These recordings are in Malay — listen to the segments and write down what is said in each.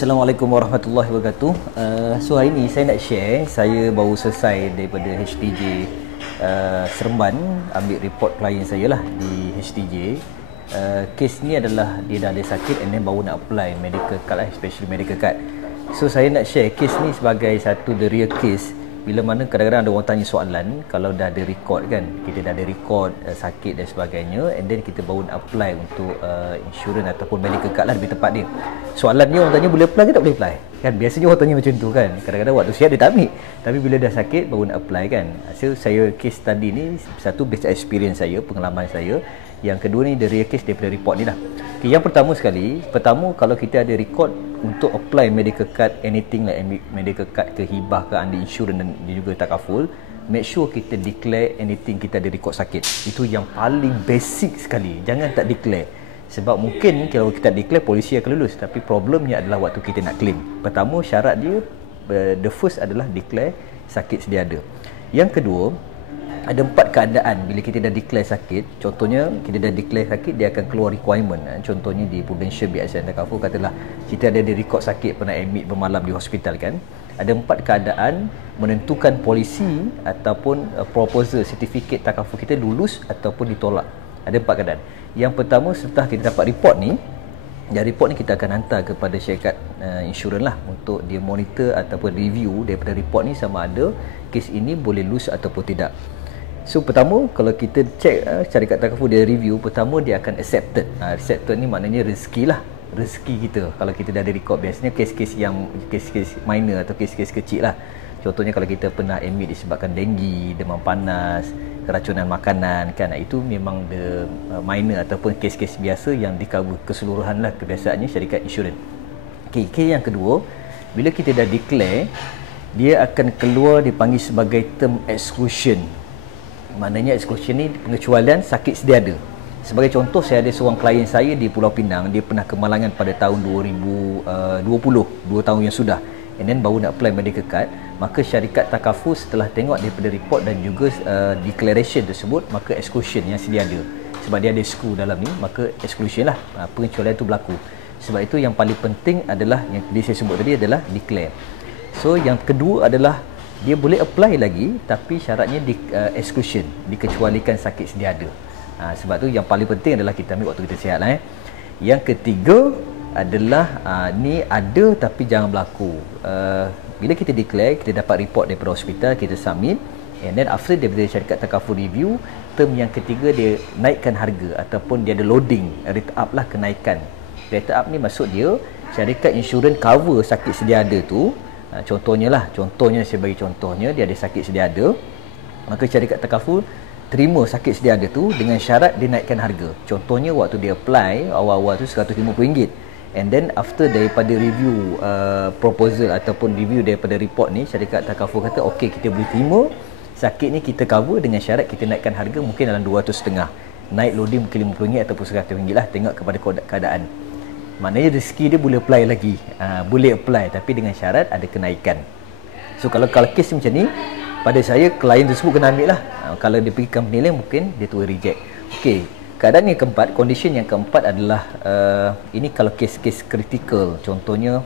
Assalamualaikum warahmatullahi wabarakatuh. So hari ni saya nak share, saya baru selesai daripada HTJ Seremban, ambil report klien saya lah di HTJ. Kes ni adalah dia dah ada sakit and then baru nak apply medical card lah, especially medical card. So saya nak share kes ni sebagai satu the real case. Bila mana kadang-kadang ada orang tanya soalan, kalau dah ada record kan, kita dah ada record sakit dan sebagainya, and then kita baru nak apply untuk insurans ataupun medical card lah lebih tepat dia. Soalannya orang tanya boleh apply ke tak boleh apply kan, biasanya orang tanya macam tu kan. Kadang-kadang waktu sihat dia tak ambil, tapi bila dah sakit baru nak apply kan. So saya case study ni satu based experience saya, pengalaman saya. Yang kedua ni the real case daripada report ni lah. Okay, yang pertama sekali, kalau kita ada record untuk apply medical card, anything like medical card ke hibah ke under insurance dan juga takaful, make sure kita declare anything kita ada record sakit. Itu yang paling basic sekali. Jangan tak declare. Sebab mungkin kalau kita declare, polisi akan lulus. Tapi problemnya adalah waktu kita nak claim. Pertama, syarat dia, the first adalah declare sakit sedia ada. Yang kedua, ada 4 keadaan bila kita dah declare sakit. Contohnya, kita dah declare sakit, dia akan keluar requirement. Contohnya di Prudential BSN Takaful, katalah kita ada record sakit, pernah admit bermalam di hospital kan. Ada 4 keadaan menentukan polisi ataupun proposal certificate takaful kita lulus ataupun ditolak. Ada 4 keadaan. Yang pertama, setelah kita dapat report ni, dari report ni kita akan hantar kepada syarikat insurans lah untuk dia monitor ataupun review daripada report ni sama ada kes ini boleh lulus ataupun tidak. So pertama, kalau kita check syarikat takaful dia review, pertama dia akan accepted. Accepted ni maknanya rezeki lah, rezeki kita. Kalau kita dah ada record, biasanya kes-kes minor atau kes-kes kecil lah. Contohnya kalau kita pernah admit disebabkan denggi, demam panas, keracunan makanan kan, itu memang the minor ataupun kes-kes biasa yang di-cover keseluruhan lah kebiasaannya syarikat insurans. Okay, kes yang kedua, bila kita dah declare, dia akan keluar dipanggil sebagai term exclusion. Maknanya exclusion ni pengecualian sakit sedia ada. Sebagai contoh, saya ada seorang klien saya di Pulau Pinang, dia pernah kemalangan pada tahun 2020, 2 tahun yang sudah, and then baru nak apply medical card. Maka syarikat takaful setelah tengok daripada report dan juga declaration tersebut, maka exclusion yang sedia ada. Sebab dia ada SKU dalam ni, maka exclusion lah, pengecualian tu berlaku. Sebab itu yang paling penting adalah yang saya sebut tadi adalah declare. So yang kedua adalah dia boleh apply lagi, tapi syaratnya exclusion, dikecualikan sakit sedia ada. Sebab tu yang paling penting adalah kita ambil waktu kita sihat lah. Yang ketiga adalah ni ada tapi jangan berlaku. Bila kita declare, kita dapat report daripada hospital, kita submit, and then after daripada syarikat takaful review, term yang ketiga dia naikkan harga ataupun dia ada loading, rate up lah, kenaikan. Rate up ni maksud dia syarikat insurans cover sakit sedia ada tu. Contohnya saya bagi contohnya, dia ada sakit sedia ada, maka syarikat takaful terima sakit sedia ada tu dengan syarat dia naikkan harga. Contohnya waktu dia apply awal-awal tu RM150, and then after daripada review proposal ataupun review daripada report ni, syarikat takaful kata okey, kita boleh terima sakit ni, kita cover dengan syarat kita naikkan harga mungkin dalam RM200.5, naik loading mungkin RM50 ataupun RM100 lah, tengok kepada keadaan. Maknanya rezeki dia boleh apply lagi, boleh apply tapi dengan syarat ada kenaikan. So kalau kes macam ni, pada saya klien tersebut kena ambil lah. Kalau dia pergi company lain, mungkin dia tu reject. Okey, keadaan yang keempat, condition yang keempat adalah ini kalau kes-kes kritikal. Contohnya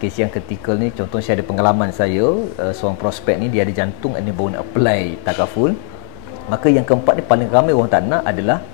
kes yang kritikal ni, contohnya saya ada pengalaman saya, seorang prospek ni dia ada jantung, dia baru nak apply takaful. Maka yang keempat ni paling ramai orang tak nak adalah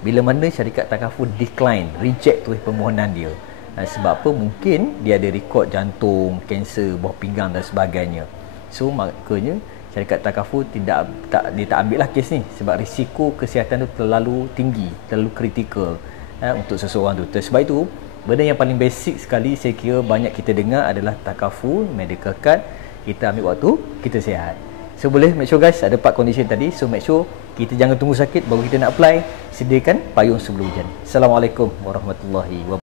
bila mana syarikat takaful decline, reject tu permohonan dia. Sebab apa? Mungkin dia ada rekod jantung, kanser, buah pinggang dan sebagainya. So makanya syarikat takaful dia tak ambil lah kes ni, sebab risiko kesihatan tu terlalu tinggi, terlalu kritikal untuk seseorang tu. Sebab itu benda yang paling basic sekali saya kira banyak kita dengar adalah takaful, medical card, kita ambil waktu kita sihat. So boleh make sure guys, ada 4 condition tadi. So make sure kita jangan tunggu sakit baru kita nak apply. Sediakan payung sebelum hujan. Assalamualaikum warahmatullahi wabarakatuh.